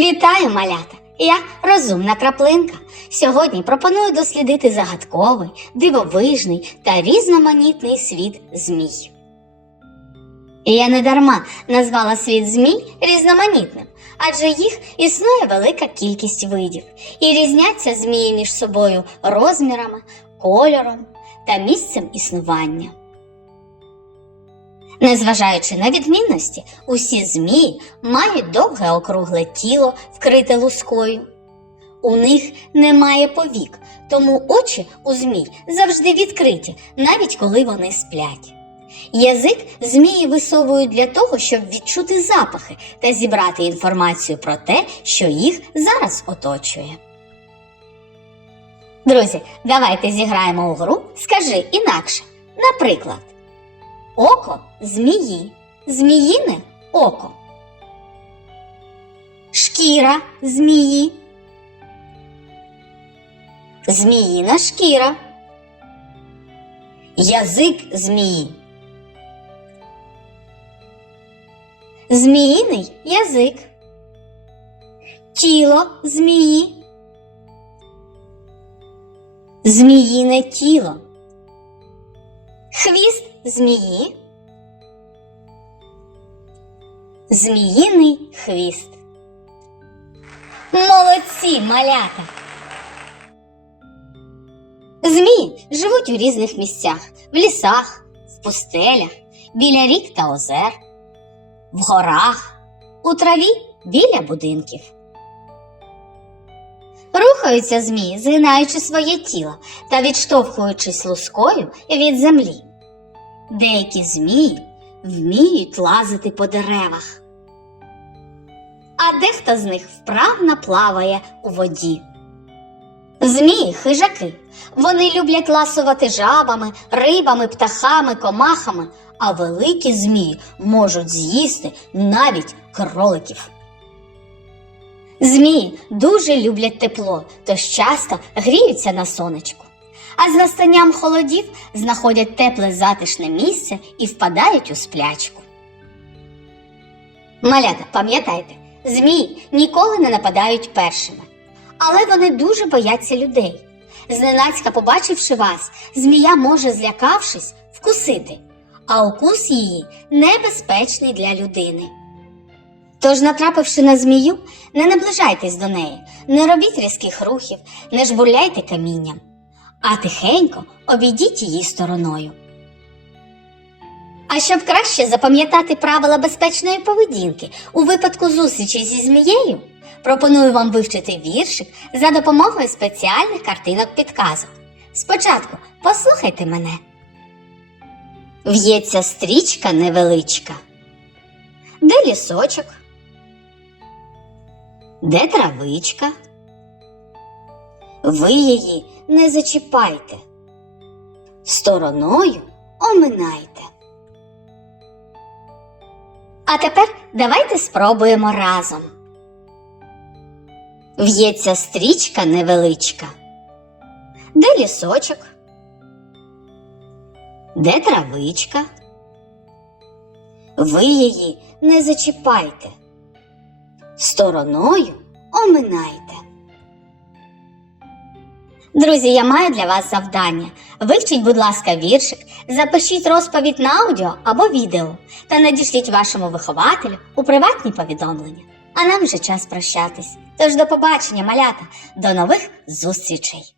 Вітаю, малята! Я розумна краплинка. Сьогодні пропоную дослідити загадковий, дивовижний та різноманітний світ змій. Я не дарма назвала світ змій різноманітним, адже їх існує велика кількість видів, і різняться змії між собою розмірами, кольором та місцем існування. Незважаючи на відмінності, усі змії мають довге округле тіло, вкрите лускою. У них немає повік, тому очі у змій завжди відкриті, навіть коли вони сплять. Язик змії висовують для того, щоб відчути запахи та зібрати інформацію про те, що їх зараз оточує. Друзі, давайте зіграємо у гру Скажи інакше. Наприклад, Око змії. Зміїне око. Шкіра змії. Зміїна шкіра. Язик змії. Зміїний язик. Тіло змії. Зміїне тіло. Змії. Зміїний хвіст. Молодці, малята! Змії живуть у різних місцях: в лісах, в пустелях, біля рік та озер, в горах, у траві біля будинків. Рухаються змії, згинаючи своє тіло та відштовхуючись лускою від землі. Деякі змії вміють лазити по деревах, а дехто з них вправно плаває у воді. Змії хижаки. Вони люблять ласувати жабами, рибами, птахами, комахами, а великі змії можуть з'їсти навіть кроликів. Змії дуже люблять тепло, тож часто гріються на сонечку. А з настанням холодів знаходять тепле затишне місце і впадають у сплячку. Малята, пам'ятайте, змії ніколи не нападають першими, але вони дуже бояться людей. Зненацька побачивши вас, змія може, злякавшись, вкусити, а укус її небезпечний для людини. Тож, натрапивши на змію, не наближайтесь до неї, не робіть різких рухів, не жбурляйте камінням, а тихенько обійдіть її стороною. А щоб краще запам'ятати правила безпечної поведінки у випадку зустрічі зі змією, пропоную вам вивчити віршик за допомогою спеціальних картинок підказок. Спочатку послухайте мене. В'ється стрічка невеличка. Де лісочок? Де травичка? Ви її не зачіпайте. Стороною оминайте. А тепер давайте спробуємо разом. В'ється стрічка невеличка. Де лісочок? Де травичка? Ви її не зачіпайте. Стороною оминайте. Друзі, я маю для вас завдання. Вивчіть, будь ласка, віршик, запишіть розповідь на аудіо або відео та надішліть вашому вихователю у приватні повідомлення. А нам вже час прощатись. Тож до побачення, малята, до нових зустрічей!